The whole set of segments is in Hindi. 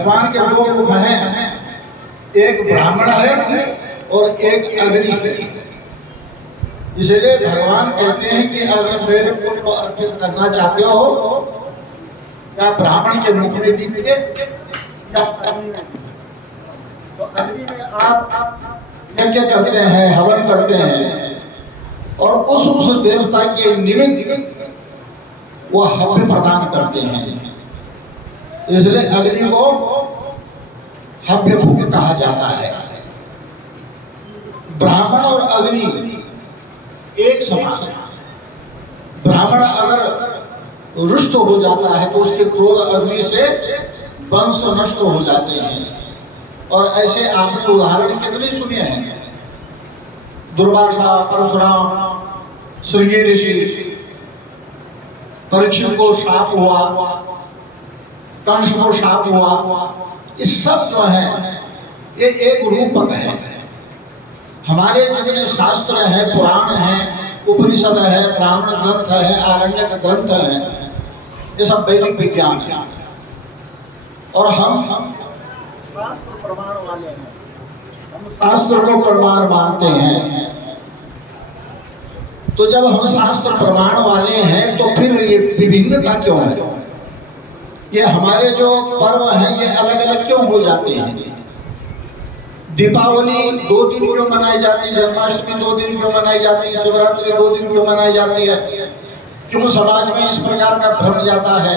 भगवान के दो रूप हैं, एक ब्राह्मण है और एक अग्नि है। इसलिए भगवान कहते हैं कि अगर मेरे पुत्र को अर्पित करना चाहते हो, या ब्राह्मण के मुख में दीजिए या अग्नि में। तो अग्नि में आप यज्ञ करते हैं, हवन करते हैं, और उस देवता के निमित्त वो हव्य प्रदान करते हैं। इसलिए अग्नि को हव्य भूख कहा जाता है। ब्राह्मण और अग्नि एक समान है। ब्राह्मण अगर रुष्ट हो जाता है तो उसके क्रोध अग्नि से वंश नष्ट हो जाते हैं। और ऐसे आपने उदाहरण कितने सुने हैं। दुर्वासा, परशुराम, श्रृंगी ऋषि, परीक्षित को शाप हुआ, कंस को शाप हुआ। इस सब जो है ये एक रूपक है। हमारे जितने शास्त्र हैं, पुराण हैं, उपनिषद है, ब्राह्मण ग्रंथ है, आरण्यक ग्रंथ है, ये सब वैदिक विज्ञान है। और हम शास्त्र प्रमाण वाले हैं, हम शास्त्र को प्रमाण मानते हैं। तो जब हम शास्त्र प्रमाण वाले हैं तो फिर ये विभिन्नता क्यों है? ये हमारे जो पर्व हैं ये अलग अलग क्यों हो जाते हैं? दीपावली 2 दिन क्यों मनाई जाती है? जन्माष्टमी 2 दिन क्यों मनाई जाती है? शिवरात्रि 2 दिन क्यों मनाई जाती है? क्यों समाज में इस प्रकार का भ्रम जाता है?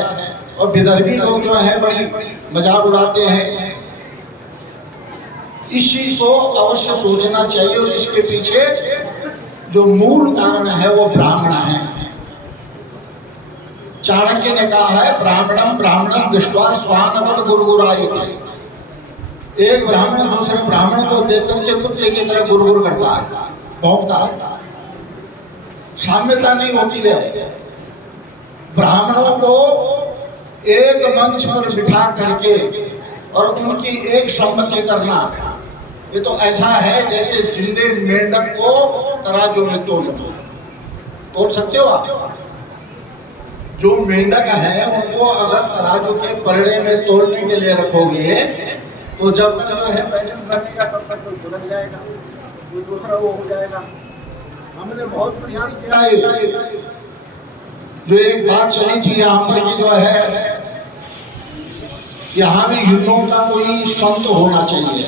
और विदर्भी लोग जो है बड़ी मजाक उड़ाते हैं। इस चीज को अवश्य सोचना चाहिए, और इसके पीछे जो मूल कारण है वो ब्राह्मण है। चाणक्य ने कहा है, ब्राह्मणम ब्राह्मणम दृष्ट्वा स्वानवद गुरगुरायते। एक ब्राह्मण दूसरे ब्राह्मण को देख करके कुत्ते की तरह गुरगुर करता है, भौंकता है। साम्यता नहीं होती है। ब्राह्मणों को एक मंच पर बिठा करके और उनकी एक सम्मति करना, ये तो ऐसा है जैसे जिंदे मेंढक को तराजू में तोल सकते हो आप? जो मेंढक है उनको अगर तराजू के परड़े में तोलने के लिए रखोगे तो जब तक जो है बैलेंस बनेगा तब तक कोई भुलक जाएगा, कोई दूसरा वो हो जाएगा। हमने बहुत प्रयास किया है। जो एक बात चली थी यहाँ पर कि जो है यहाँ भी हिंदुओं का कोई संत होना चाहिए,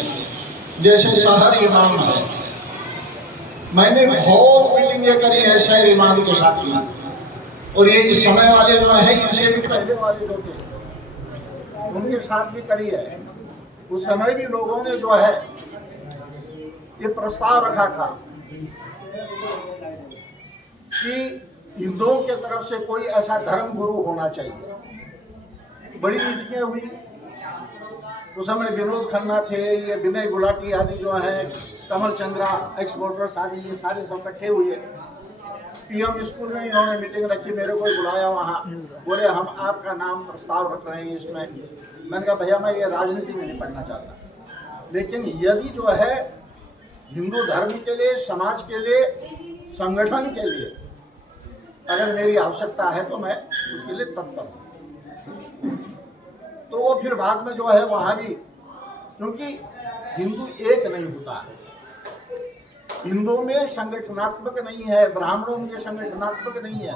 जैसे शहर इमाम है। मैंने बहुत मीटिंगें करी है शहर इमाम के साथ में, और ये इस समय वाले जो है इनसे भी पहले वाले जो थे उनके साथ भी करी है। उस समय भी लोगों ने जो है ये प्रस्ताव रखा था कि हिंदुओं के तरफ से कोई ऐसा धर्म गुरु होना चाहिए। बड़ी मीटिंगें हुई। उस समय विनोद खन्ना थे, ये विनय गुलाटी आदि जो है, कमल चंद्रा एक्सपोर्टर्स आदि, ये सारे सब इकट्ठे हुए। पीएम स्कूल में इन्होंने मीटिंग रखी, मेरे को बुलाया वहाँ। बोले हम आपका नाम प्रस्ताव रख रहे हैं इसमें। मैंने कहा भैया मैं ये राजनीति में नहीं पढ़ना चाहता, लेकिन यदि जो है हिंदू धर्म के लिए, समाज के लिए, संगठन के लिए अगर मेरी आवश्यकता है तो मैं उसके लिए तत्पर हूँ। तो वो फिर बाद में जो है वहाँ भी, क्योंकि हिंदू एक नहीं होता है। हिंदुओं में संगठनात्मक नहीं है, ब्राह्मणों में संगठनात्मक नहीं है।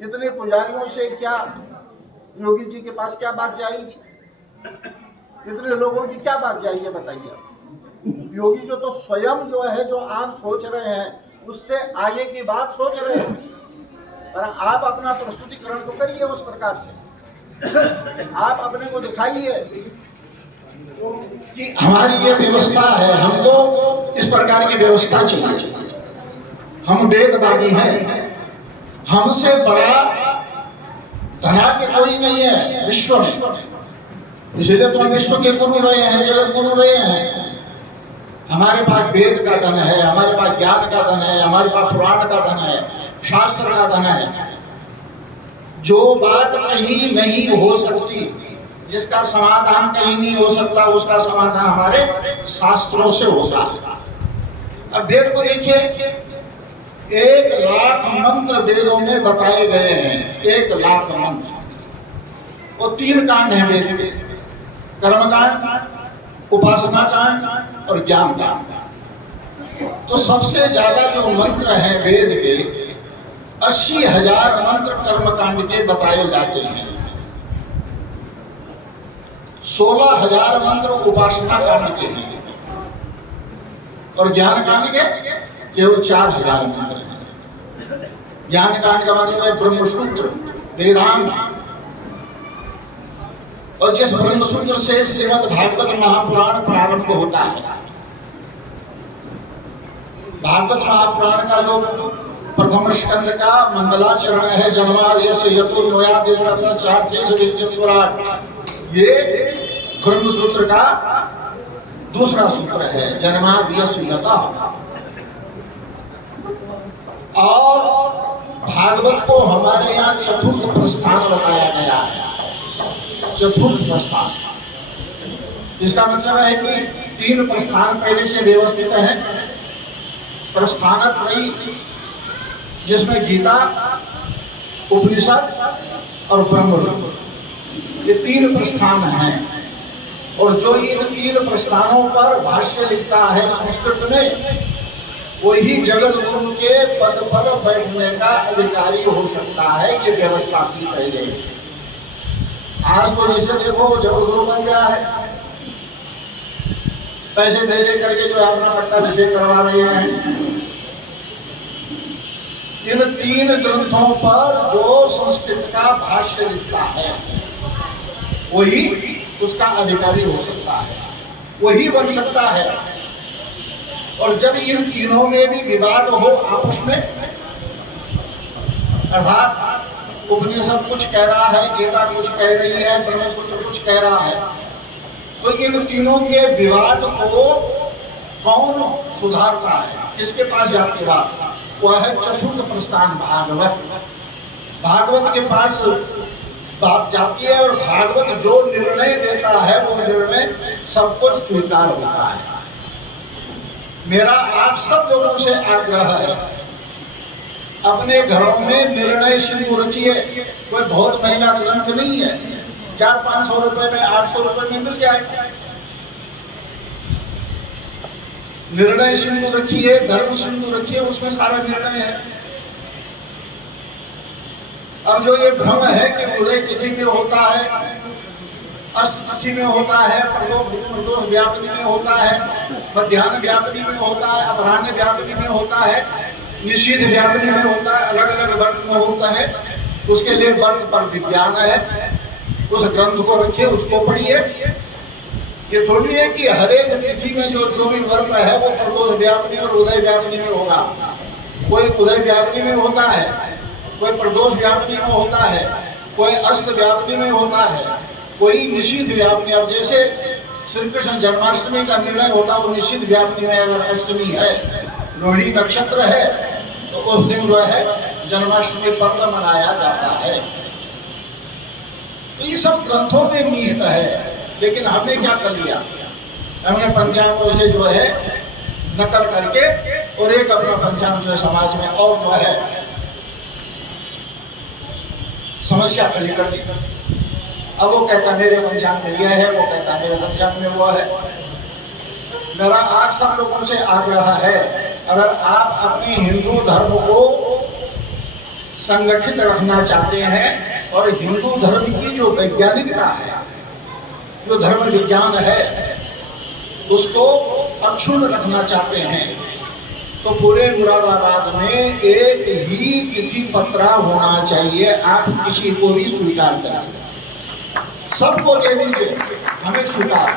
इतने पुजारियों से क्या योगी जी के पास क्या बात जाएगी? इतने लोगों की क्या बात जाएगी बताइए? योगी जो तो स्वयं जो है, जो आप सोच रहे हैं उससे आगे की बात सोच रहे हैं, पर आप अपना प्रस्तुतिकरण तो करिए उस प्रकार से। आप अपने को दिखाइए कि हमारी ये व्यवस्था है, हमको इस प्रकार की व्यवस्था चाहिए, हम वेदवादी हैं, हमसे बड़ा धनाढ्य कोई नहीं है विश्व में। इसलिए तो हम विश्व के गुरु रहे हैं, जगत गुरु रहे हैं। हमारे पास वेद का धन है, हमारे पास ज्ञान का धन है, हमारे पास पुराण का धन है, शास्त्र का धन है। जो बात कहीं नहीं हो सकती, जिसका समाधान कहीं नहीं हो सकता, उसका समाधान हमारे शास्त्रों से होता है। अब वेद को देखिए, 1,00,000 मंत्र वेदों में बताए गए हैं। 1,00,000 मंत्र, वो 3 कांड हैं वेद के। कर्मकांड, उपासना कांड और ज्ञान कांड। तो सबसे ज्यादा जो मंत्र हैं वेद के 80,000 मंत्र कर्मकांड के बताए जाते हैं, 16,000 मंत्र उपासना कांड के हैं और ज्ञान कांड के केवल 4,000 मंत्र हैं। ज्ञान कांड का मतलब है ब्रह्मसूत्र, वेदांत। और जिस ब्रह्मसूत्र से श्रीमद् भागवत महापुराण प्रारंभ होता है, भागवत महापुराण का जो प्रथम स्कंद का मंगलाचरण है, जन्माद्यस्य ये ब्रह्मसूत्र का दूसरा सूत्र है, जन्माद्यस्य यतः। और भागवत को हमारे यहाँ चतुर्थ प्रस्थान बताया गया है, चतुर्थ प्रस्थान। इसका मतलब है कि 3 प्रस्थान पहले से व्यवस्थित है। प्रस्थानत्रयी, जिसमें गीता, उपनिषद और ब्रह्मसूत्र, ये 3 प्रस्थान हैं। और जो इन 3 प्रस्थानों पर भाष्य लिखता है संस्कृत में, वही जगत गुरु के पद पर बैठने का अधिकारी हो सकता है। ये व्यवस्था की पहले। आज तो जैसे देखो वो जगत गुरु बन गया है, पैसे दे दे करके जो अपना पट्टाभिषेक करवा रहे हैं। इन 3 ग्रंथों पर जो संस्कृत का भाष्य लिखता है, वही उसका अधिकारी हो सकता है, वही बन सकता है। और जब इन तीनों में भी विवाद हो आपस में, अर्थात उपनिषद कुछ कह रहा है, गीता कुछ कह रही है, ब्रह्मसूत्र कुछ कह रहा है, तो इन तीनों के विवाद को कौन सुधारता है, किसके पास जाती बात? वह है चतुर्थ प्रस्थान भागवत। भागवत के पास बात जाती है और भागवत जो निर्णय देता है वो निर्णय सबको स्वीकार होता है। मेरा आप सब लोगों से आग्रह है, अपने घरों में निर्णय सिंधु रखिए। कोई बहुत महंगा ग्रंथ नहीं है, 400-500 रुपए में, 800 रुपए में मिल जाएगा। निर्णय सिंधु रखिए, धर्म सिंधु रखिए, उसमें सारा निर्णय है। अब जो ये भ्रम है कि उदय तिथि में होता है, अष्ट तिथि में होता है, प्रदोष व्यापनी में होता है, मध्याह्न व्यापनी में होता है, अपराह्न व्यापनी में होता है, निषिद्ध व्यापनी में होता है, अलग अलग वर्ग में होता है। उसके लिए वर्ग पर विज्ञान है, उस ग्रंथ को रखिए, उसको पढ़िए। ये थोड़ी है कि हर एक तिथि में जो भी वर्ग है वो प्रदोष व्यापनी और उदय व्यापनी में होगा। कोई उदय व्यापनी में होता है, कोई प्रदोष व्यापनी में होता है, कोई अष्ट व्यापनी में होता है, कोई निषिद्ध व्यापनी। अब जैसे श्री कृष्ण जन्माष्टमी का निर्णय होता है वो निषिद्ध व्यापनी में, अगर अष्टमी है, रोहिणी नक्षत्र है, तो उस दिन जो है जन्माष्टमी पर्व मनाया जाता है। तो ये सब ग्रंथों में निहित है। लेकिन हमने क्या कर लिया, हमने पंचांगों से जो है नकल करके और एक अपना पंचांग जो है समाज में और जो है समस्या खड़ी कर दी। अब वो कहता मेरे पंचांग में यह है, वो कहता मेरे पंचांग में वो है। मेरा आप सब लोगों से आग्रह है, अगर आप अपने हिंदू धर्म को संगठित रखना चाहते हैं और हिंदू धर्म की जो वैज्ञानिकता है, जो धर्म विज्ञान है, उसको अक्षुण्ण रखना चाहते हैं, तो पूरे मुरादाबाद में एक ही तिथि पत्रा होना चाहिए। आप किसी को भी स्वीकार करें, सबको दे दीजिए, हमें स्वीकार।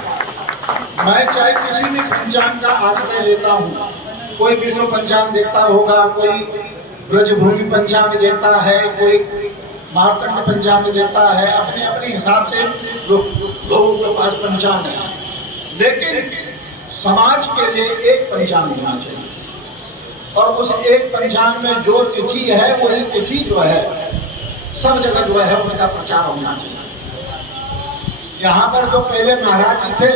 मैं चाहे किसी भी पंचांग का आश्रय लेता हूँ, कोई विष्णु पंचांग देखता होगा, कोई ब्रजभूमि पंचांग देखता है, कोई मार्तंड पंचांग देखता है, अपने अपने हिसाब से लोगों के पास पंचांग है। लेकिन समाज के लिए एक पंचांग होना चाहिए और उस एक पंचांग में जो तिथि है वही तिथि जो है सब जगह जो है उसका प्रचार होना चाहिए। यहाँ पर जो पहले महाराज जी थे,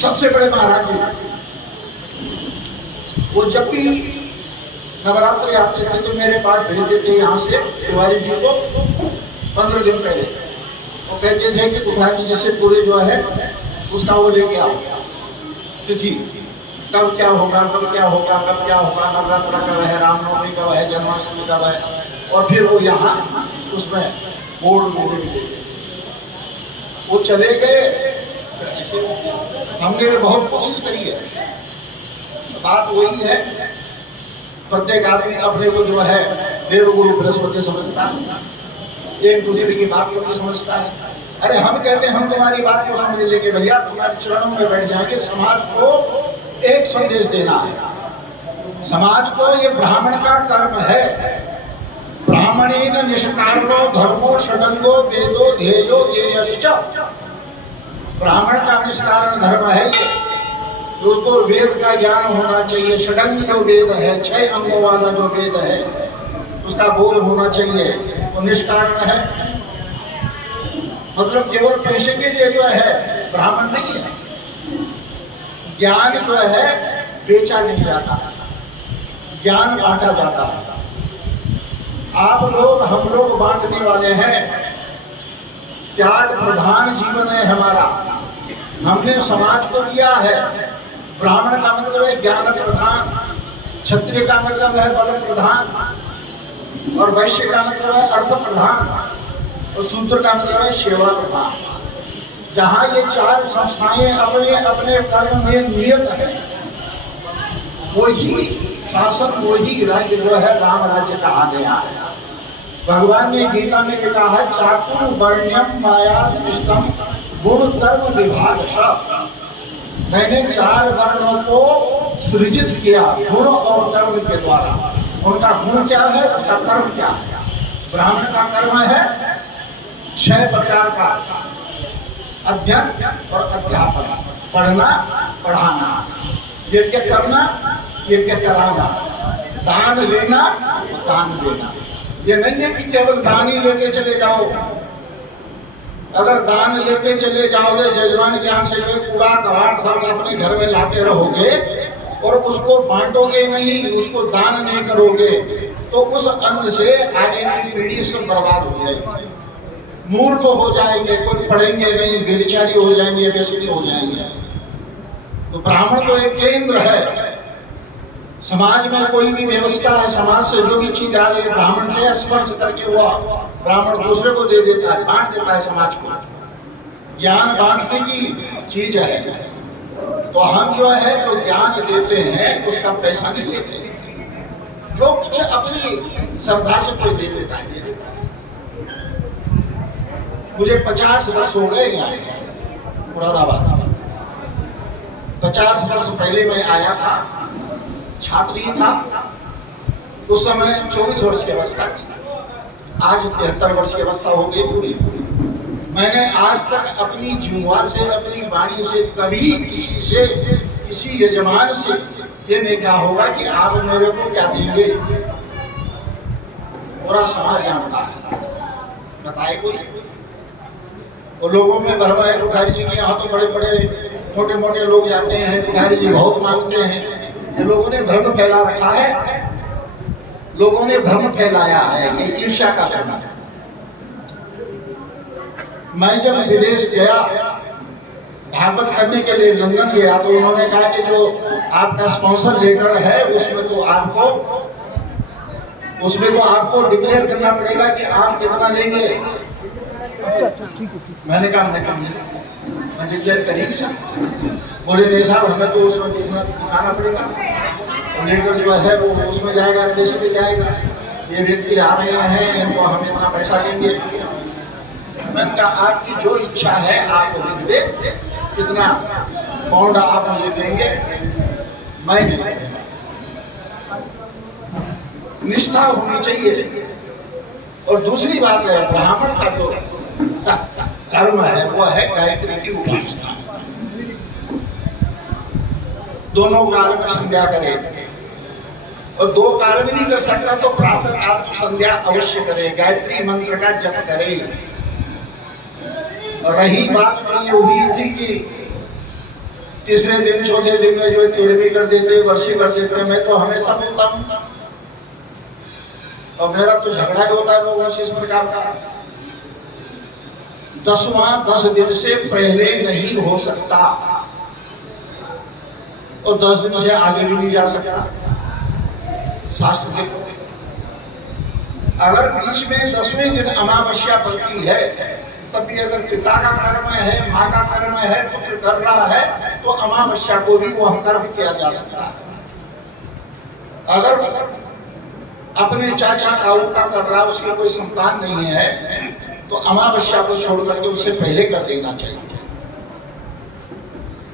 सबसे बड़े महाराज जी, वो जब भी नवरात्रि आते थे तो मेरे पास भेजते थे यहाँ से तिवारी जी को 15 दिन पहले वो कहते थे कि उठा के जैसे पूरे जो है उसका वो लेके आओ तिथि, कब क्या होगा, कब क्या होगा, कब क्या होगा, नवरात्र कब है, रामनवमी कब है, जन्माष्टमी कब है, और फिर वो यहाँ उसमें बोर्ड में वो चले गए। हमने भी बहुत कोशिश करी है। बात वही है, प्रत्येक आदमी अपने को जो है देवगुरु बृहस्पति समझता है, एक दूसरे की बात को नहीं समझता है। अरे हम कहते हैं हम तुम्हारी बात को समझ लेंगे भैया, तुम्हारे चरणों में बैठ जाएंगे। समाज को एक संदेश देना है। समाज को ये ब्राह्मण का कर्म है। ब्राह्मणेन निष्कारणो धर्मो षडंगो वेदो ध्येयो ध्येयश्च। ब्राह्मण का निष्कारण धर्म है ये, उसको वेद का ज्ञान होना चाहिए। षडंग जो वेद है, 6 अंगों वाला जो वेद है, उसका बोध होना चाहिए। वो निष्कारण है, मतलब केवल पैसे के लिए जो है ब्राह्मण नहीं है। ज्ञान जो है बेचा नहीं जाता, ज्ञान बांटा जाता है। आप लोग हम लोग बांटने वाले हैं। त्याग प्रधान जीवन है हमारा। हमने समाज को दिया है। ब्राह्मण का मतलब है ज्ञान प्रधान, क्षत्रिय का मतलब है बल प्रधान, और वैश्य का मतलब है अर्थ प्रधान, और शूद्र का मतलब है सेवा प्रधान। जहाँ ये 4 संस्थाएं अपने अपने कर्म में नियत है, वही शासन, वही राज्य जो है राम राज्य कहा गया है। भगवान ने गीता में कहा है चातुर वर्ण्यम माया दुष्टम गुण कर्म विभाग। मैंने 4 वर्णों को सृजित किया गुण और कर्म के द्वारा। उनका गुण क्या है, उनका कर्म क्या है। ब्राह्मण का कर्म है 6 प्रकार का, अध्ययन और अध्यापन, पढ़ना पढ़ाना, यज्ञ करना यज्ञ कराना, दान लेना दान देना। ये नहीं है कि केवल दान ही लेके चले जाओ। अगर दान लेते चले जाओगे, जजमान के यहाँ से कूड़ा कबाड़ सब अपने घर में लाते रहोगे और उसको बांटोगे नहीं, उसको दान नहीं करोगे, तो उस अन्न से आगे की पीढ़ी सब बर्बाद हो जाएगी, मूर्ख हो जाएंगे, कोई पढ़ेंगे नहीं, व्यभिचारी हो जाएंगे, व्यसनी हो जाएंगे। तो ब्राह्मण तो एक केंद्र है। समाज में कोई भी व्यवस्था है, समाज से जो भी चीज आ रही है, ब्राह्मण से स्पर्श करके हुआ ब्राह्मण दूसरे को दे देता है, बांट देता है समाज को। ज्ञान बांटने की चीज है। तो हम जो है जो ज्ञान देते हैं उसका पैसा नहीं लेते, जो कुछ अपनी श्रद्धा से कोई दे देता है, दे देता है। मुझे 50 वर्ष हो गए यहाँ मुरादाबाद। 50 वर्ष पहले मैं आया था, छात्र ही था। उस समय 24 वर्ष की अवस्था थी, आज 73 वर्ष की अवस्था हो गई पूरी। मैंने आज तक अपनी जुआ से, अपनी वाणी से कभी किसी से, किसी यजमान से ये नहीं कहा होगा कि आप मेरे को क्या देंगे। पूरा समाज जानता है, बताए कोई। और लोगों में भरम है, पुजारी जी के यहाँ तो बड़े बड़े छोटे मोटे लोग जाते हैं, पुजारी जी बहुत मांगते हैं। ये लोगों ने भ्रम फैला रखा है, लोगों ने भ्रम फैलाया है, ये ईर्ष्या का भ्रम है। मैं जब विदेश गया भागवत करने के लिए लंदन गया, तो उन्होंने कहा कि जो आपका स्पॉन्सर लेटर है उसमें तो आपको डिक्लेयर करना पड़ेगा कि आप कितना लेंगे। मैंने कहा मैं डिक्लेयर करेंगे सर। बोले नहीं साहब, हमें तो उसमें दिखाना पड़ेगा, और लेटर जो है वो उसमें जाएगा, विदेश में जाएगा, ये व्यक्ति आ रहे हैं, इनको हम इतना पैसा देंगे। मैंने कहा आपकी जो इच्छा है आप लिख दे, कितना पाउंड आप मुझे देंगे, मैं नहीं। निष्ठा होनी चाहिए। और दूसरी बात है, ब्राह्मण का जो कर्म है वो है गायत्री की उपासना। दोनों काल में संध्या करे, और 2 काल में नहीं कर सकता तो प्रातः काल संध्या अवश्य करे, गायत्री मंत्र का जप करे। और रही बात तो ये हुई थी कि तीसरे दिन चौथे दिन में जो तेरहवीं कर देते, वर्षी कर देते, मैं तो हमेशा बोलता हूँ, और मेरा तो झगड़ा भी होता है लोगों से इस प्रकार का। 10वां 10 दिन से पहले नहीं हो सकता और 10 दिन से आगे भी नहीं जा सकता। शास्त्र देखो, अगर बीच में 10वें दिन अमावस्या पड़ती है, तभी अगर पिता का कर्म है, माँ का कर्म है, पुत्र कर रहा है, तो अमावस्या को भी वह कर्म किया जा सकता है। अगर अपने चाचा ताऊ का कर रहा है, उसकी कोई संतान नहीं है, तो अमावस्या को छोड़ करके उससे पहले कर देना चाहिए।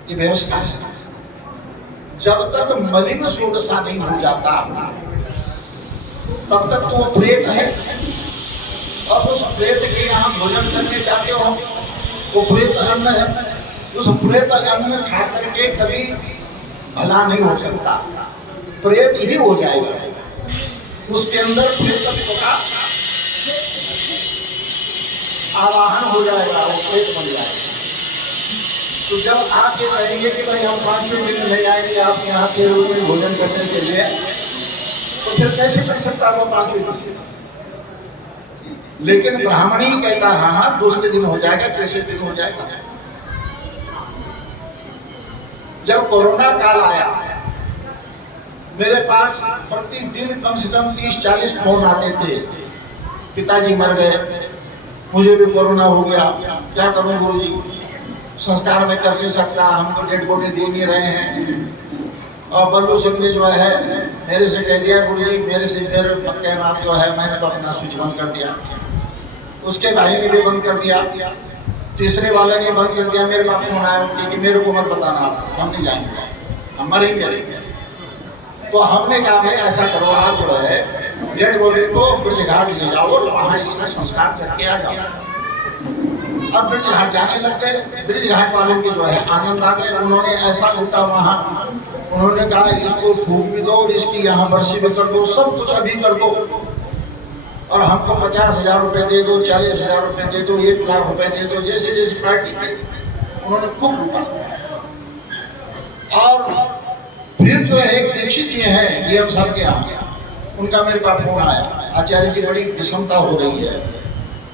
ये व्यवस्था है। जब तक मलिन षोडशा नहीं हो जाता, तब तक तो वो प्रेत है। और उस प्रेत के यहाँ भोजन करने जाते हो, वो प्रेत अन्न है। उस प्रेत अन्न खा करके कभी भला नहीं हो सकता, प्रेत ही हो जाएगा। उसके अंदर प्रेतत्व का आवाहन हो जाएगा, वो प्रेत बन जाएगा। तो जब आप ये कहेंगे कि भाई हम 5वें दिन नहीं आएंगे आप यहाँ के रूप में भोजन करने के लिए, तो फिर कैसे कर सकता वो 5वें दिन? लेकिन ब्राह्मण ही कहता हाँ हाँ दूसरे दिन हो जाएगा, तीसरे दिन हो जाएगा। जब कोरोना काल आया, मेरे पास प्रतिदिन कम से कम 30-40 फोन आते थे, पिताजी मर गए, मुझे भी कोरोना हो गया, क्या करूं गुरुजी, संस्कार में कर नहीं सकता, हम तो डेड बॉडी दे नहीं रहे हैं। और बल्लू सिंह ने जो है मेरे से कह दिया, गुरुजी मेरे से फिर पक्के नाम जो है मैंने तो अपना स्विच बंद कर दिया, उसके भाई ने भी बंद कर दिया, तीसरे वाले ने बंद कर दिया। मेरे पास फोन आया उनकी कि मेरे को मत बताना, हम नहीं जाएंगे, हम मरेंगे। तो हमने कहा भाई ऐसा करो, आप जो है डेड बॉडी को ब्रज घाट ले जाओ, वहाँ इसका संस्कार करके आ जाओ। अब ब्रज घाट जाने लग गए। ब्रज घाट वालों के जो है आनंद आ गए। उन्होंने ऐसा उल्टा वहाँ उन्होंने कहा इसको फूक भी दो, इसकी यहाँ बरसी भी कर दो, सब कुछ अभी कर दो, और हमको 50,000 रुपए दे दो, 40,000 रुपए दे दो, 1 लाख रुपए दे दो, जैसे जैसे पार्टी की उन्होंने खूब लूटा। और फिर जो है एक दीक्षित जी हैं डीएम साहब के यहाँ, उनका मेरे पास फोन आया, आचार्य की बड़ी विषमता हो रही है,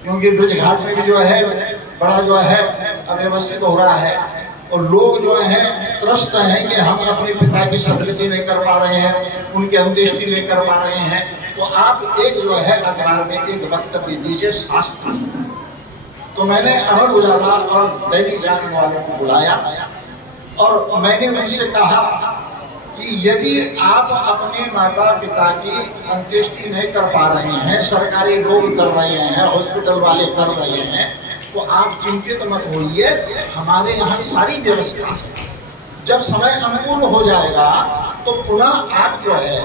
क्योंकि ब्रज घाट में भी जो है बड़ा जो है अव्यवस्थित हो रहा है, और लोग जो हैं त्रस्त हैं कि हम अपने पिता की सदगति नहीं कर पा रहे हैं, उनकी अंत्येष्टि नहीं कर पा रहे हैं। तो आप एक जो है अखबार में एक वक्तव्य दीजिए शास्त्र। तो मैंने अमर उजाला और दैनिक जागरण वालों को बुलाया और मैंने उनसे कहा कि यदि आप अपने माता पिता की अंत्येष्टि नहीं कर पा रहे हैं, सरकारी लोग कर रहे हैं, हॉस्पिटल वाले कर रहे हैं, तो आप चिंतित मत होइए, हमारे यहाँ सारी व्यवस्था है। जब समय अनुकूल हो जाएगा तो पुनः आप जो है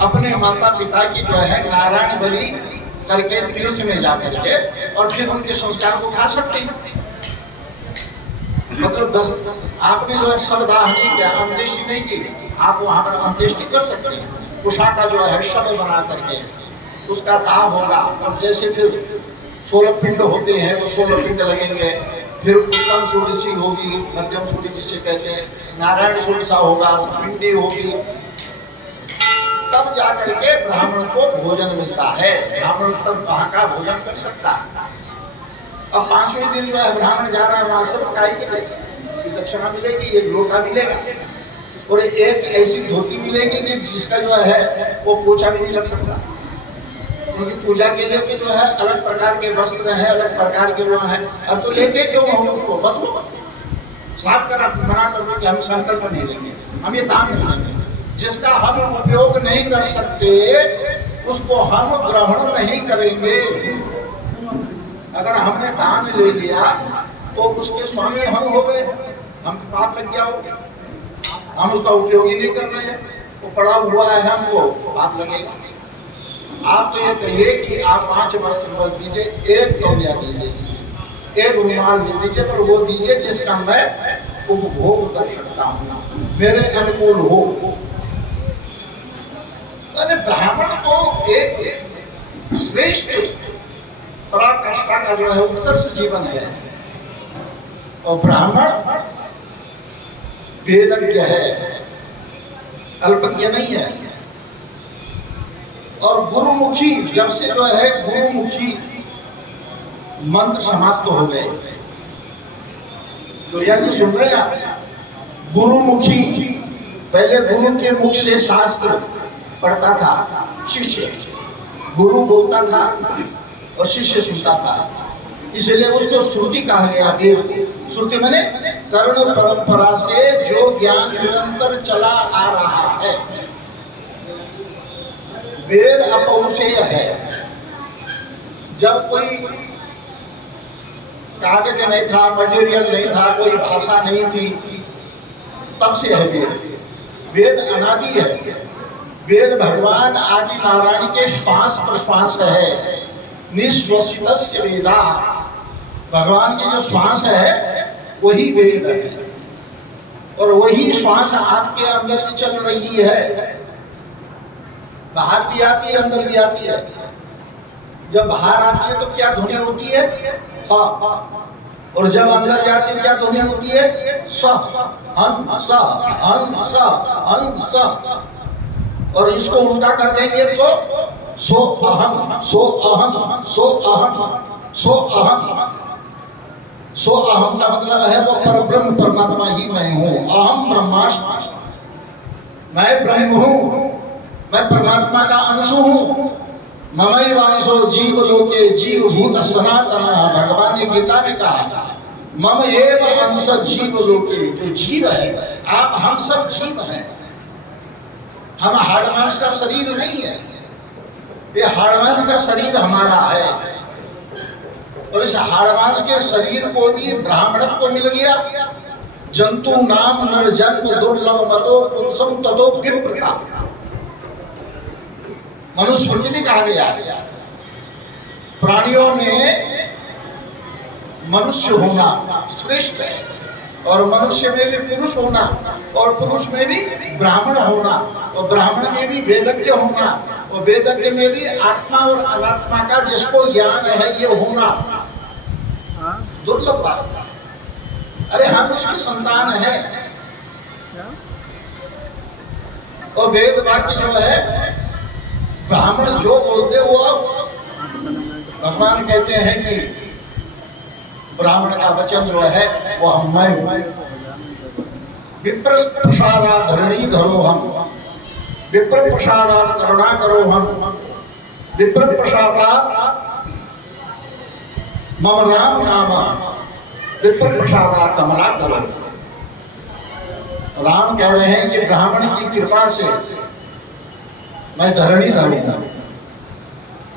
अपने माता पिता की जो है नारायण बलि करके तीर्थ में जा करके और फिर उनके संस्कार को खा सकते हैं। मतलब आपने जो है शवदाह नहीं किया, अंत्येष्टि नहीं की, आप वहाँ पर अंत्येष्टि कर सकते हैं। उषा का जो है शव बना करके उसका दाह होगा, और जैसे फिर 16 पिंड होते हैं वो 16 पिंड लगेंगे, फिर उत्तम षोडशी होगी, मध्यम षोडशी जिसे कहते हैं, नारायण षोडशा होगा, पिंडी होगी, तब जाकर के ब्राह्मण को भोजन मिलता है। ब्राह्मण तब वहाँ का भोजन कर सकता है। अब 5वें दिन जो है ब्राह्मण जा रहा है, वहाँ सब खाई की दक्षिणा मिलेगी, एक लोटा मिलेगा और एक ऐसी धोती मिलेगी कि जिसका जो है वो पोछा भी नहीं लग सकता, क्योंकि पूजा के लिए भी जो है अलग प्रकार के वस्त्र हैं, अलग प्रकार के वो हैं। अब तो लेते क्यों हम उसको बदलो, साफ कर मना कर दो कि हम संकल्प नहीं लेंगे, हम ये दान नहीं लेंगे। जिसका हम उपयोग नहीं कर सकते उसको हम ग्रहण नहीं करेंगे। अगर हमने दान ले लिया तो उसके स्वामी हम हो गए, हम पाप लग गया हो, हम उसका उपयोग ही नहीं कर रहे हैं, वो पड़ा हुआ है, हमको पाप लगेगा। आप तो ये कहिए कि आप 5 वस्त्र मत दीजिए, एक तौलिया दीजिए, एक रुमाल दे दीजिए, पर वो दीजिए जिसका मैं उपभोग कर सकता हूँ, मेरे अनुकूल हो। अरे ब्राह्मण तो एक श्रेष्ठ पराकाष्ठा का जो है उत्कर्ष जीवन है, और ब्राह्मण वेदज्ञ है, अल्पज्ञ नहीं है। और गुरुमुखी, जब से जो है गुरुमुखी मंत्र समाप्त हो गए। तो यदि सुन रहे आप, गुरुमुखी, पहले गुरु के मुख से शास्त्र पढ़ता था शिष्य, गुरु बोलता था और शिष्य सुनता था, इसलिए उसको श्रुति कहा गया। श्रुति माने कर्ण परंपरा से जो ज्ञान निरंतर चला आ रहा है। वेद अपौरुषेय है। जब कोई कागज नहीं था, मटेरियल नहीं था, कोई भाषा नहीं थी, तब से है वेद। वेद अनादि है। वेद भगवान आदि नारायण के श्वास प्रश्वास है। निश्वसितस्य वेदा, भगवान की जो श्वास है वही वेद है, और वही श्वास आपके अंदर भी चल रही है। बाहर भी आती है, अंदर भी आती है। जब बाहर आती है तो क्या ध्वनि होती है? हाँ। और जब अंदर जाती है क्या ध्वनि होती है? स, हं, स, हं, स, हं, स। और इसको उल्टा कर देंगे तो सो अहम, सो अहम, सो अहम, सो अहम। सो अहम का मतलब है वो परब्रह्म परमात्मा ही मैं हूँ। अहम ब्रह्मास्मि, मैं ब्रह्म हूँ, मैं परमात्मा का अंश हूँ। ममैवांशो जीव लोके जीव भूत सनातन। भगवान ने गीता में कहा मम एव अंश जीव लोके, जो जीव है, आप हम सब जीव हैं। हम हाड़ मांस का शरीर नहीं है, ये हाड़ मांस का शरीर हमारा है। और इस हाड़ मांस के शरीर को भी ब्राह्मणत्व को मिल गया। जंतु नाम नर जन्म दुर्लभ मतो पुंसम तदो विप्रता, मनुस्मृति में कहा गया। प्राणियों में मनुष्य होना श्रेष्ठ है, और मनुष्य में भी पुरुष होना, और पुरुष में भी ब्राह्मण होना, और ब्राह्मण में भी वेदज्ञ होना, और वेदज्ञ में भी आत्मा और अनात्मा का जिसको ज्ञान है ये होना दुर्लभ बात। अरे हम उसकी संतान है। और वेद वाक्य जो है, ब्राह्मण जो बोलते वो, भगवान कहते हैं कि ब्राह्मण का वचन जो है वो हम मैं हूं। विप्र प्रसादा धरणी धरो हम, विप्र प्रसादा करुणा करो हम, विप्र प्रसादा मम राम नाम, विप्र प्रसादा कमला करो। राम कह रहे हैं कि ब्राह्मण की कृपा से मैं धरणी धरूंगा,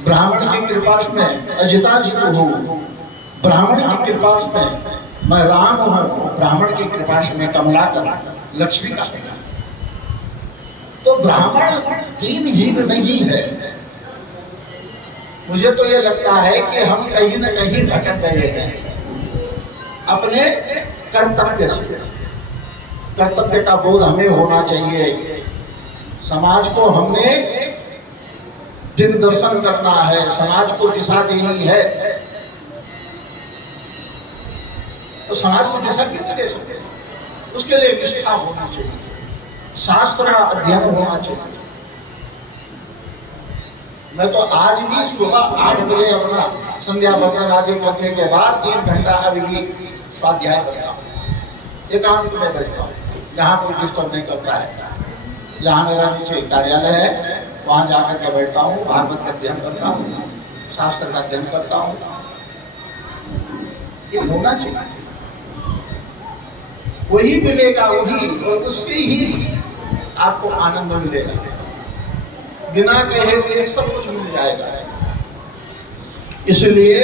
ब्राह्मण की कृपा में अजिता जी को हूँ, ब्राह्मण की कृपा में मैं राम हूँ, ब्राह्मण की कृपा से मैं कमला कर लक्ष्मी का। तो ब्राह्मण दीनहीन नहीं है। मुझे तो ये लगता है कि हम कहीं न कहीं भटक गए हैं अपने कर्तव्य से। कर्तव्य का बोध हमें होना चाहिए। समाज को हमने दिग्दर्शन करना है, समाज को दिशा देनी है। तो समाज को दिशा कितने दे सकते? उसके लिए निष्ठा होना चाहिए, शास्त्र का अध्ययन होना चाहिए। मैं तो आज भी सुबह 8 बजे अपना संध्या वंदन आदि करने के बाद 3 घंटा अभी स्वाध्याय करता हूँ, एकांत में बैठता हूँ, जहाँ कोई डिस्टर्ब नहीं करता है। जहाँ मेरा नीचे कार्यालय है वहाँ जाकर के बैठता हूँ, भागवत का अध्ययन करता हूँ, शास्त्र का अध्ययन करता हूँ। ये होना चाहिए, वही मिलेगा, वही, और उससे ही आपको आनंद मिलेगा। बिना कहे हुए सब कुछ मिल जाएगा। इसलिए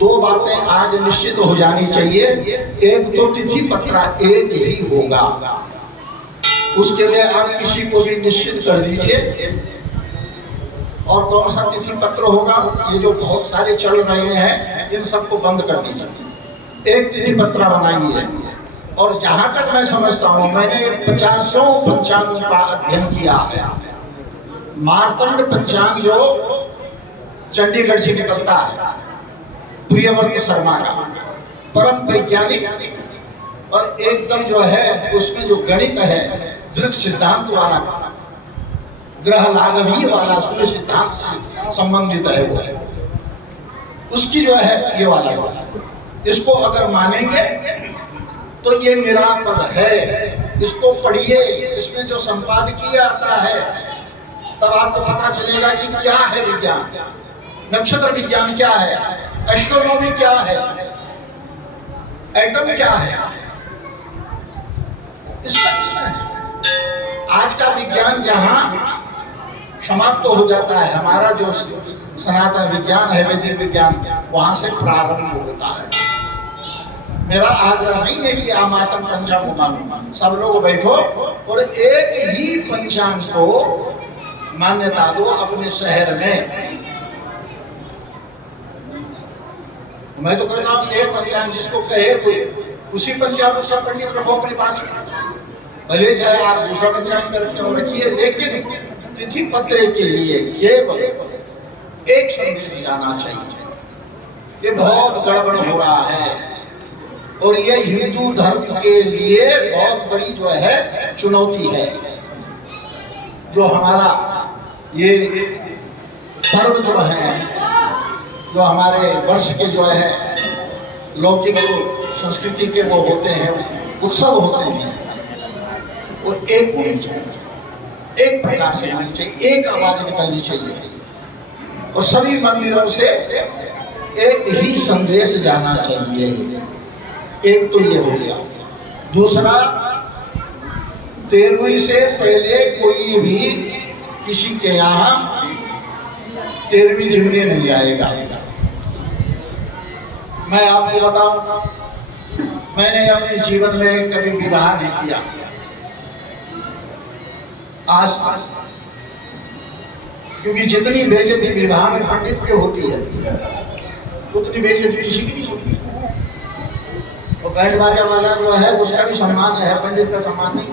2 बातें आज निश्चित हो जानी चाहिए। एक तो तिथि पत्र एक ही होगा, उसके लिए आप किसी को भी निश्चित कर दीजिए। और कौन सा तिथि पत्र होगा? ये जो बहुत सारे चल रहे हैं इन सबको बंद कर दीजिए। एक तिथि पत्र बनाइए। और जहां तक मैं समझता हूं, मैंने 50 पंचांग का अध्ययन किया है। मार्तंड पंचांग जो चंडीगढ़ से निकलता है, प्रियव्रत शर्मा का, परम वैज्ञानिक और एकदम जो है उसमें जो गणित है दृढ़ सिद्धांत वाला, ग्रह लाघवी वाला सूर्य सिद्धांत से संबंधित है वो। उसकी जो है ये वाला इसको अगर मानेंगे तो ये मेरा पद है, इसको पढ़िए, इसमें जो संपादकीय आता है तब आपको पता चलेगा कि क्या है विज्ञान, नक्षत्र विज्ञान क्या है, एस्ट्रोनॉमी क्या है, एटम क्या है। इसमें आज का विज्ञान जहां समाप्त हो जाता है, हमारा जो सनातन विज्ञान है, वैदिक विज्ञान, वहां से प्रारंभ होता है। मेरा आग्रह नहीं है कि आप आटम पंचांग मानो, सब लोग बैठो और एक ही पंचांग को मान्यता दो अपने शहर में। मैं तो कहता हूँ एक पंचांग जिसको कहे कोई, उसी पंचांग को सब पंडित रखो अपने पास, भले चाहे आप दूसरा पंचांग में रखिए, लेकिन तिथि पत्र के लिए केवल एक संदेश जाना चाहिए। ये बहुत गड़बड़ हो रहा है और ये हिंदू धर्म के लिए बहुत बड़ी जो है चुनौती है। जो हमारा ये पर्व जो है, जो हमारे वर्ष के जो है लौकिक संस्कृति के वो होते हैं, उत्सव होते हैं, वो एक होनी चाहिए, एक प्रकार से होनी चाहिए, एक आवाज निकलनी चाहिए और सभी मंदिरों से एक ही संदेश जाना चाहिए। एक तो ये हो गया। दूसरा, 13वीं से पहले कोई भी किसी के यहाँ 13वीं जीवनी नहीं आएगा। मैं आपको बताऊं, मैंने अपने जीवन में कभी विवाह नहीं किया आज तक, क्योंकि जितनी बेइज्जती विवाह में पंडित की होती है उतनी बेइज्जती किसी की नहीं होती। तो बैंड बाजा वाला जो है उसका भी सम्मान है, पंडित का सम्मान नहीं।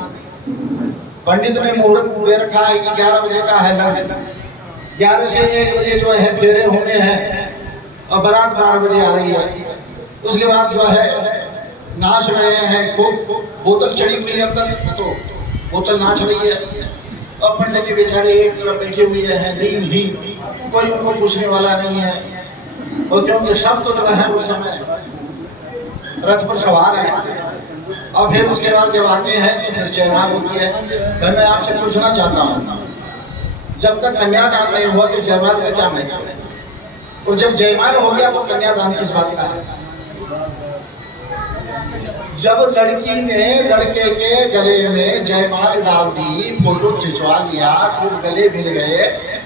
पंडित ने मुहूर्त पूरे रखा है कि 11 बजे का है लगन, 11 से 1 बजे जो है फेरे होने हैं और बारात 12 बजे आ रही है। उसके बाद जो है नाच रहे हैं, खूब बोतल चढ़ी हुई है अंदर, तो बोतल नाच रही है और पंडित जी बेचारे एक तरफ बैठे हुए हैं, लीन ही, कोई उनको पूछने वाला नहीं है। और क्योंकि सब तो जो है उस समय रथ पर सवार है और फिर उसके बाद जब आते हैं तो फिर जयमाल होती है। फिर मैं आपसे पूछना चाहता हूँ, जब तक कन्यादान नहीं हुआ तो जयमाल का क्या मतलब है, और जब जयमाल हो गया तो कन्यादान किस बात का है? जब लड़की ने लड़के के गले में जयमाल डाल दी, फोटो खिंचवा लिया, खूब गले मिल गए,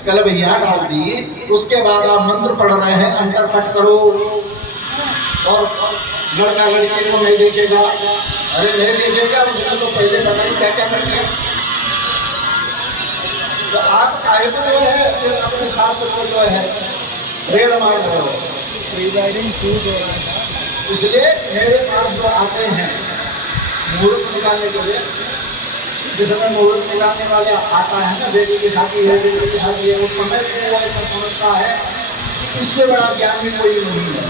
कलभैया डाल दी, उसके बाद आप मंत्र पढ़ रहे हैं अंतर कट करो और लड़का लड़के को नहीं देखेगा। अरे नहीं देखेगा, उसने तो पहले पता नहीं क्या क्या कर लिया। तो आप काहे को जो है अपने शास्त्र को जो है रेड मार रहे हो, प्रीवाइडिंग शूट हो रहा है। इसलिए मेरे पास जो आते हैं मुहूर्त निकालने के लिए, जिस समय मुहूर्त निकालने वाले आता है ना, बेटी की शादी है, बेटी की शादी है, उस समय वो ऐसा समझता है कि इससे बड़ा ज्ञानी कोई नहीं है,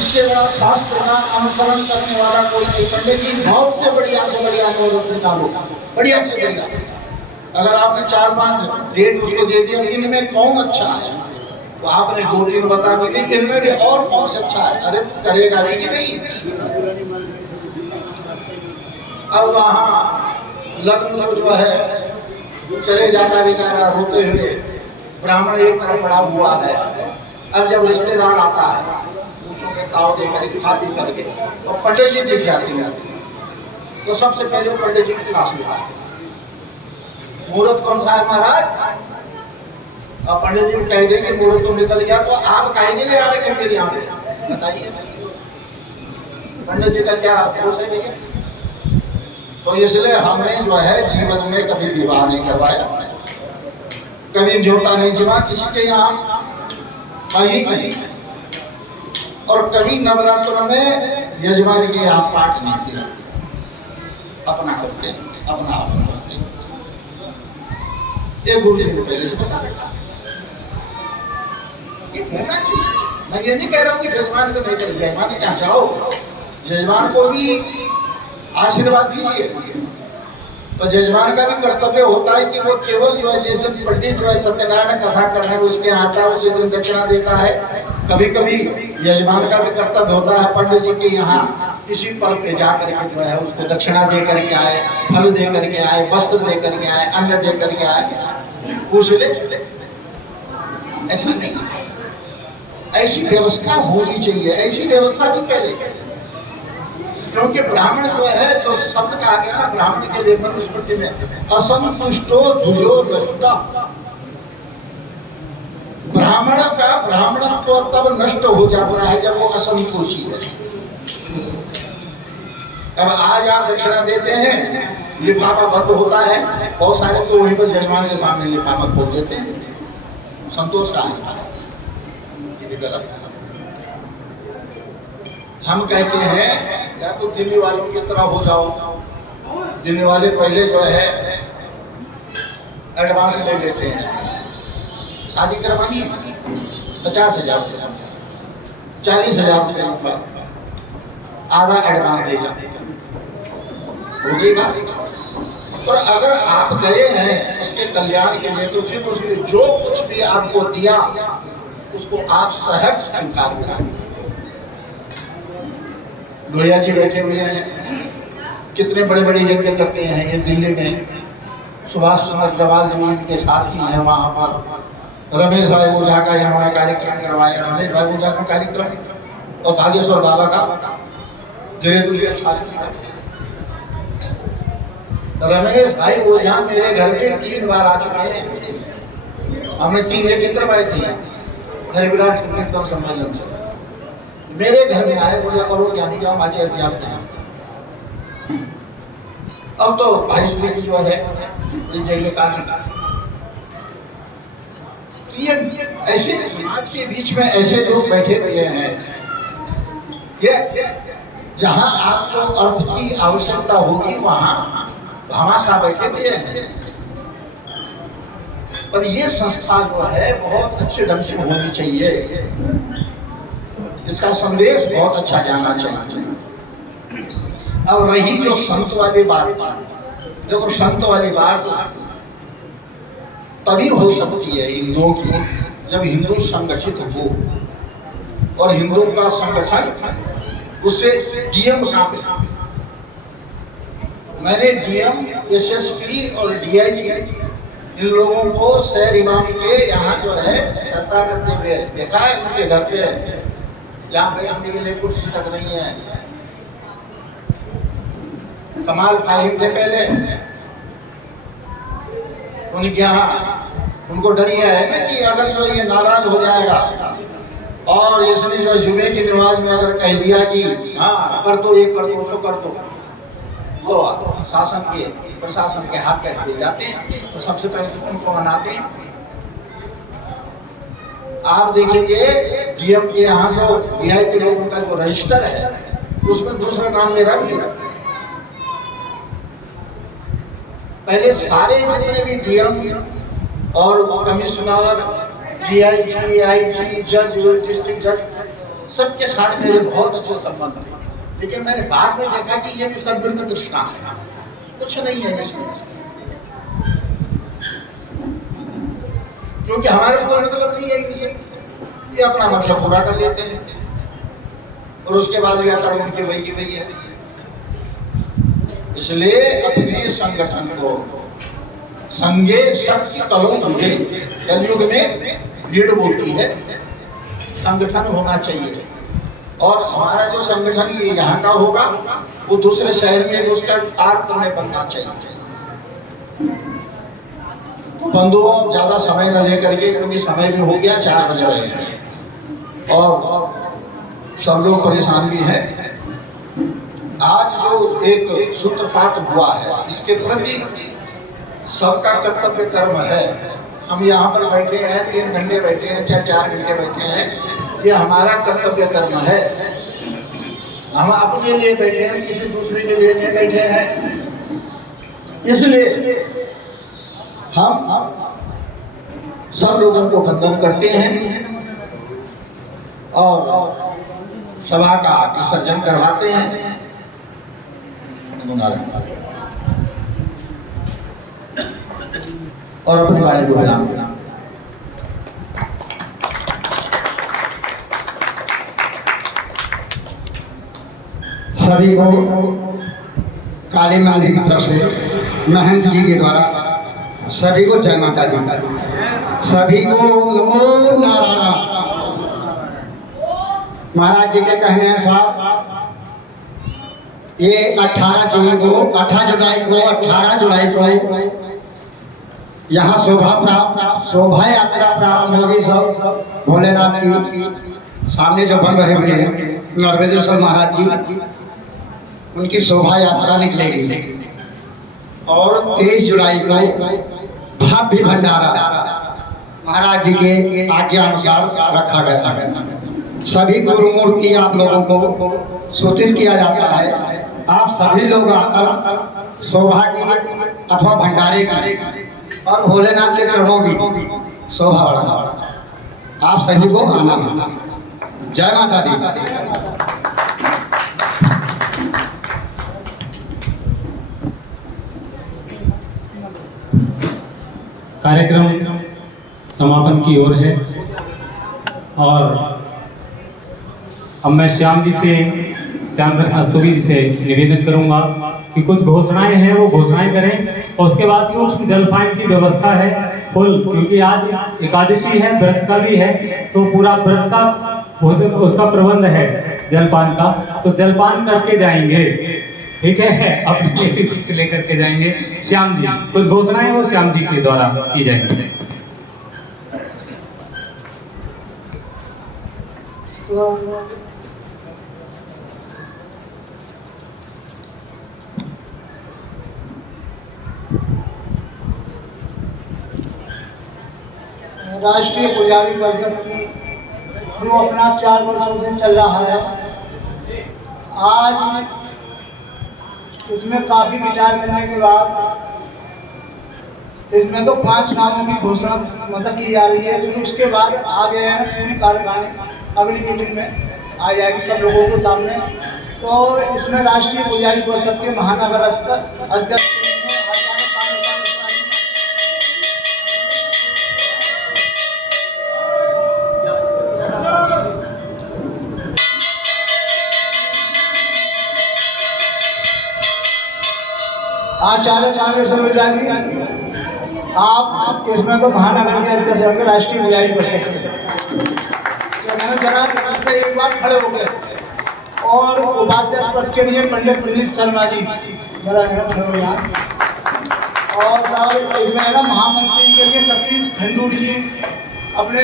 इससे बड़ा शास्त्र का अनुसरण करने वाला कोई नहीं। पंडित जी बहुत से बढ़िया मुहूर्त निकालो, बढ़िया से बढ़िया। अगर आपने 4-5 डेट उसको दे दिया, इनमें कौन अच्छा है तो आपने 2-3 बता दी, इनमें भी और कौन से अच्छा है, अरे करेगा भी कि नहीं। अब वहाँ लग्न को जो है चले जाता बेचारा रोते हुए, ब्राह्मण एक तरफ पड़ा हुआ है। अब जब रिश्तेदार आता है दूसरों के ताव देकर खा पी करके तो पंडित जी दिख जाते हैं, तो सबसे पहले पंडित जी की क्लास में मुहूर्त कौन सा है महाराज, और पंडित जी कह देंगे मुहूर्त तो निकल गया, तो आप काहे नहीं ले आ रहे मेरे यहाँ पे, बताइए पंडित जी का क्या दोष है भैया। तो इसलिए हमने जो है जीवन में कभी विवाह नहीं करवाया, कभी न्योता नहीं जमा किसी के यहाँ कहीं नहीं, और कभी नवरात्र में यजमान के यहाँ पाठ नहीं किया, अपना करते अपना करते। ये गुरु जी को पहले से बता देता, ये होना चाहिए। मैं ये नहीं कह रहा हूँ कि जजमान को नहीं करें, जजमान क्या चाहो, जजमान को भी आशीर्वाद दीजिए, तो जजमान का भी कर्तव्य होता है कि वो केवल जो है जिस दिन पंडित जो है सत्यनारायण कथा करने उसके आता है उसी दिन दक्षिणा देता है, कभी कभी यजमान का भी कर्तव्य होता है पंडित जी के यहाँ किसी पर्व पे जा करके जो है उसको दक्षिणा दे करके आए, फल दे करके आए, वस्त्र दे करके आए, अन्न दे करके आए, पूछ ले। ऐसा नहीं, ऐसी व्यवस्था होनी चाहिए। ऐसी व्यवस्था नहीं पहले, क्योंकि ब्राह्मण जो है तो शब्द कहा गया ना ब्राह्मण के लिए मनुस्मृति में, असंतुष्टो दुयो नष्टा। ब्राह्मण का ब्राह्मणत्व तब नष्ट हो जाता है जब वो असंतोषी है। अब आज आप दक्षिणा देते हैं, लिफाफा बंद होता है, बहुत सारे तो वहीं पर जजमान के सामने लिफाफा खोल देते हैं। संतोष का है, गलत। हम कहते हैं या तो दिल्ली वालों की तरह हो जाओ। दिल्ली वाले पहले जो है एडवांस ले लेते हैं, शादी करवानी 50,000 रुपये, 40,000 रुपये आधा एडवांस देगा, हो जाएगा। और अगर आप गए हैं उसके कल्याण के लिए तो फिर उसने जो कुछ भी आपको दिया उसको आप सहज स्वीकार करें। लोहिया जी बैठे हुए हैं, कितने बड़े बड़े यज्ञ करते हैं ये दिल्ली में। सुभाष चंद्र अग्रवाल जी इनके साथी हैं वहाँ पर। रमेश भाई ओझा का यहाँ कार्यक्रम करवाया, रमेश भाई ओझा का कार्यक्रम और भागेश्वर बाबा का धीरे शास्त्री। रमेश भाई ओझा मेरे घर में 3 बार आ चुके हैं। हमने 3 यज्ञ करवाए थे हरिविराट संकीर्तन सम्मेलन से। मेरे घर में आए, बोले करो क्या नहीं जाओ आचार्य जी आप नहीं। अब तो भाई श्री की जो है जय का ये ऐसे समाज के बीच में ऐसे लोग बैठे हुए हैं, ये जहां आपको अर्थ की आवश्यकता होगी वहां भामाशाह बैठे हुए हैं। पर ये संस्था जो है बहुत अच्छे ढंग से होनी चाहिए, इसका संदेश बहुत अच्छा जाना चाहिए। अब रही जो संत वाली बात, देखो संत वाली बात तभी हो सकती है हिंदुओं की जब हिंदू संगठित हो, और हिंदुओं का संगठन उससे डीएम कांपे। मैंने डीएम, एसएसपी और डीआईजी इन लोगों को शहर इमाम के यहाँ जो है सत्ता करते हुए देखा है। उनके घर पे जहाँ बैठने के लिए कुर्सी तक नहीं है। कमाल फाहिम थे पहले, उनके यहाँ उनको डर यह है ना कि अगर जो ये नाराज हो जाएगा और इसने जो जुमे की नमाज में अगर कह दिया कि हाँ कर दो, ये कर दो, सो कर दो, वो शासन के प्रशासन के हाथ कह दिए जाते हैं। तो सबसे पहले तो उनको मनाते हैं। आप देखेंगे डीएम के यहाँ जो वीआईपी लोगों का जो रजिस्टर है उसमें दूसरा नाम मेरा भी है। पहले सारे जितने भी डीएम और कमिश्नर, डीआईजी, आईजी, जज, डिस्ट्रिक्ट जज, सबके साथ मेरे बहुत अच्छे संबंध हैं। लेकिन मैंने बाद में देखा कि ये भी सब बिल्कुल तृष्णा है, कुछ नहीं है इसमें, क्योंकि हमारे कोई मतलब नहीं है किसी, ये अपना मतलब पूरा कर लेते हैं और उसके बाद भी अकड़ उनकी वही की वही है। इसलिए अपने संगठन को संगे शक्ति कलो मुझे, कलयुग में भीड़ बोलती है, संगठन होना चाहिए। और हमारा जो संगठन ये यहाँ का होगा वो दूसरे शहर में उसका आर्त में बनना चाहिए। बंधुओं ज्यादा समय न लेकर के, क्योंकि समय भी हो गया 4 बज रहे हैं और सब लोग परेशान भी हैं। आज जो एक सूत्रपात हुआ है इसके प्रति सबका कर्तव्य कर्म है। हम यहाँ पर बैठे हैं, 3 घंटे बैठे हैं, चाहे 4 घंटे बैठे हैं, ये हमारा कर्तव्य कर्म है। हम अपने लिए बैठे हैं, किसी दूसरे के लिए नहीं बैठे हैं। इसलिए हम सब लोगों को वंदन करते हैं और सभा का विसर्जन करवाते हैं। और अपनी राय को विराम। सभी को काली मंदिर की तरफ से महंत जी के द्वारा सभी को जय माता दी, सभी को नमो नारायण। महाराज जी के कहने अनुसार ये 18 जुलाई को यहाँ शोभा यात्रा प्रारंभ होगी। सब भोलेनाथ की सामने जो बन रहे हुए हैं नर्वेदेश्वर महाराज जी, उनकी शोभा यात्रा निकलेगी और 23 जुलाई को भव्य भंडारा महाराज जी के आज्ञा अनुसार रखा गया है। सभी गुरु मूर्ति आप लोगों को सूचित किया जाता है, आप सभी लोग आकर शोभा की अथवा भंडारे की और भोलेनाथ के चरणों की शोभा बढ़ाना, आप सभी को आना है। जय माता दी। कार्यक्रम समापन की ओर है और अब मैं श्याम कृष्ण स्तुति जी से निवेदन करूंगा कि कुछ घोषणाएं हैं वो घोषणाएं करें और उसके बाद सूक्ष्म जलपान की व्यवस्था है फुल, क्योंकि आज एकादशी है, व्रत का भी है, तो पूरा व्रत का उसका प्रबंध है जलपान का, तो जलपान करके जाएंगे, ठीक है, अपने लिए कुछ लेकर के जाएंगे। श्याम जी कुछ घोषणाएं वो श्याम जी के द्वारा की जाएंगी। राष्ट्रीय पुजारी परिषद की जो अपना 4 वर्षों से चल रहा है, आज इसमें काफी विचार करने के बाद इसमें तो 5 नामों की घोषणा मतलब की जा रही है, फिर उसके बाद आगे है पूरी कार्यकारिणी अगली मीटिंग में आ जाएगी सब लोगों के सामने। तो इसमें राष्ट्रीय पुजारी परिषद के महानगर अध्यक्ष आचार्य कामेश्वर जी, आप इसमें तो महानगर के अध्यक्ष होंगे राष्ट्रीय पुजारी परिषद से, जरा एक बार खड़े हो गए। और उपाध्यक्ष पद के लिए पंडित विनीत शर्मा जी जरा खड़े हो यहाँ। और इसमें है ना महामंत्री के लिए सतीश खंडूर जी अपने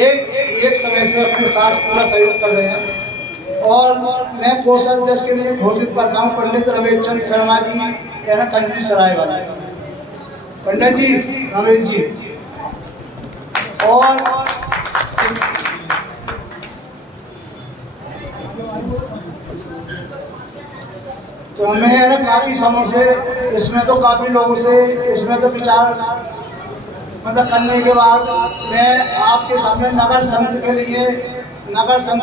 एक समय से अपने साथ पूरा सहयोग कर रहे हैं। और मैं कोषाध्यक्ष के लिए घोषित करता हूँ पंडित रमेश चंद शर्मा जी, है ना कंजी सराय वाला पंडित जी रमेश जी। और तो हमें है ना काफी समय से इसमें तो काफी लोगों से इसमें तो विचार मतलब करने के बाद मैं आपके सामने नगर समिति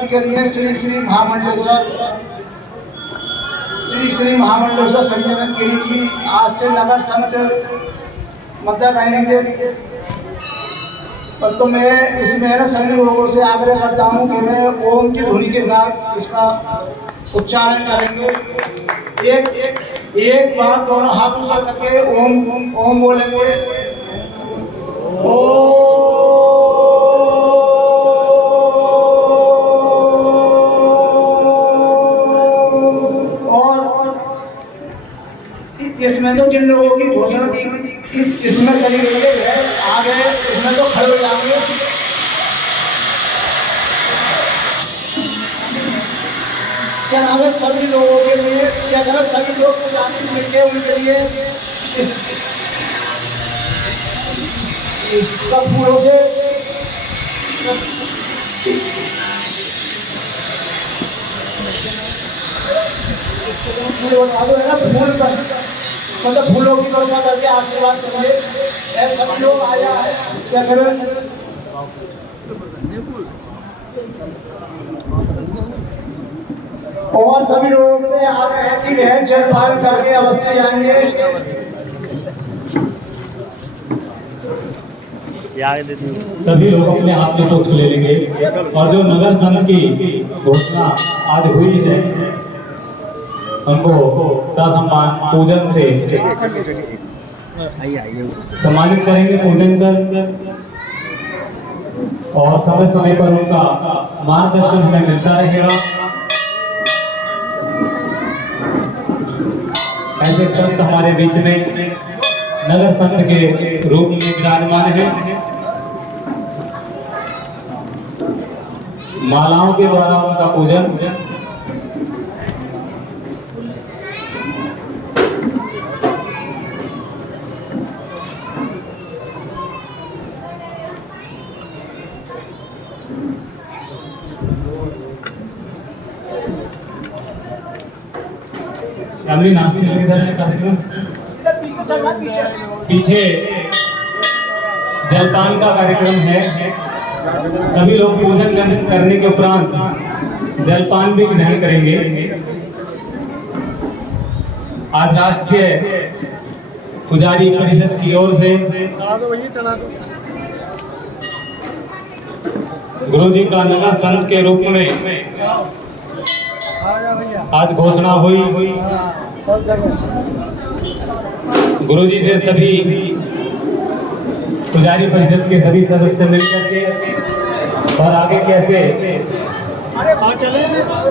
के लिए श्री महामंडलेश्वर संजय गिरी जी आज से नगर समिति मतलब रहेंगे। तो मैं इसमें ना सभी लोगों से आग्रह करता हूँ कि मैं ओम की ध्वनि के साथ इसका उच्चारण करेंगे। एक बार दोनों हाथ ऊपर करके ओम बोलेंगे। इसमें तो जिन लोगों की घोषणा की इसमें करी गई है आगे इसमें तो खड़े हो जाएंगे। क्या हमें सभी लोगों के लिए क्या अगर सभी लोग जाति मिलके उनके लिए इसका फूलों से फूल बना दो है ना, फूल मतलब फूलों की वर्षा करके आशीर्वाद करिए। सभी लोग आया है क्या करें। और सभी लोगों से आ रहे हैं कि वह जलपान करके अवश्य जाएंगे। सभी लोग अपने हाथ में पुष्प ले लेंगे और जो नगर संघ की घोषणा आज हुई है उनको ससम्मान पूजन से सम्मानित करेंगे, पूजन कर, और समय समय पर उनका मार्गदर्शन हमें मिलता रहेगा। ऐसे संत हमारे बीच में नगर संत के रूप में विराजमान है। मालाओं के द्वारा उनका पूजन श्यामली नाम से इधर है कार्यक्रम, पीछे चलना, पीछे जलपान का कार्यक्रम है। सभी लोग पूजन करने के उपरांत जलपान भी ग्रहण करेंगे। आज राष्ट्रीय पुजारी परिषद की ओर से गुरु जी का नगर संत के रूप में आज घोषणा हुई। गुरु जी से सभी पुजारी परिषद के सभी सदस्य मिलकर के और आगे कैसे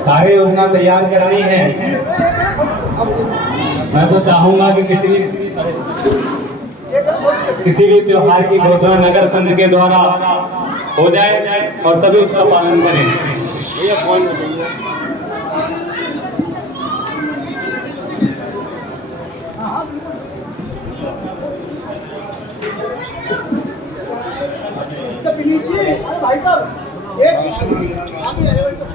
कार्य योजना तैयार करनी है। मैं तो चाहूंगा कि किसी भी त्योहार की घोषणा नगर संघ के द्वारा हो जाए और सभी उसका पालन करें। भाई साहब एक आप ही आए भाई साहब।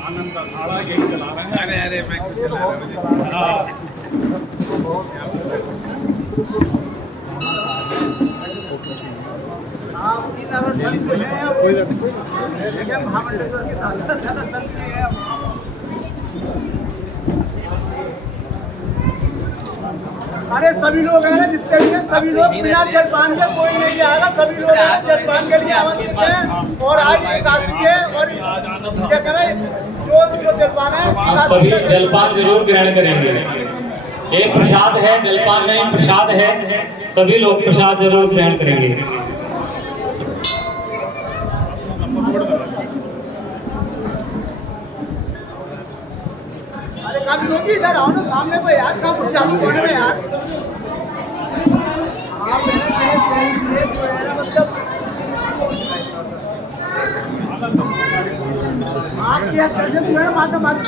आनंद का खाड़ा यही चला रहे हैं। अरे अरे मैं कुछ चला रहा हूं। आप तीन नगर संत हैं, लेकिन महामंडलेश्वर के साथ साथ नगर संत भी हैं। अरे सभी लोग हैं ना, जितने भी हैं सभी लोग बिना जलपान के कोई नहीं जाएगा। सभी लोग हैं जलपान के लिए आमंत्रित हैं। और आज एकादशी है और क्या करें, जो जलपान है आप सभी जलपान जरूर ग्रहण करेंगे। एक प्रसाद है, जलपान नहीं प्रसाद है। सभी लोग प्रसाद जरूर ग्रहण करेंगे। अरे काफी लोग इधर आओ ना सामने को यार, कहाँ कुछ चालू होने में यार। आप मतलब आप क्या कर रहे हो माता माता।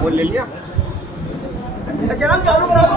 वो ले लिया क्या नाम चालू करा दो।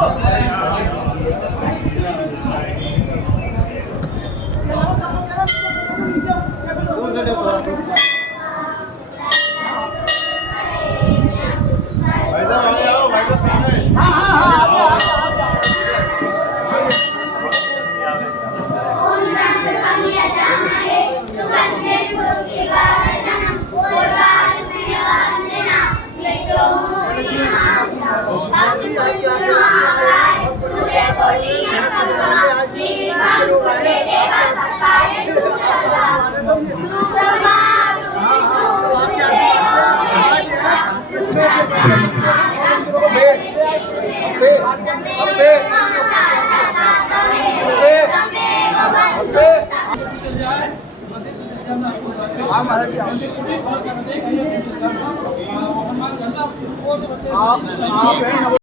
आप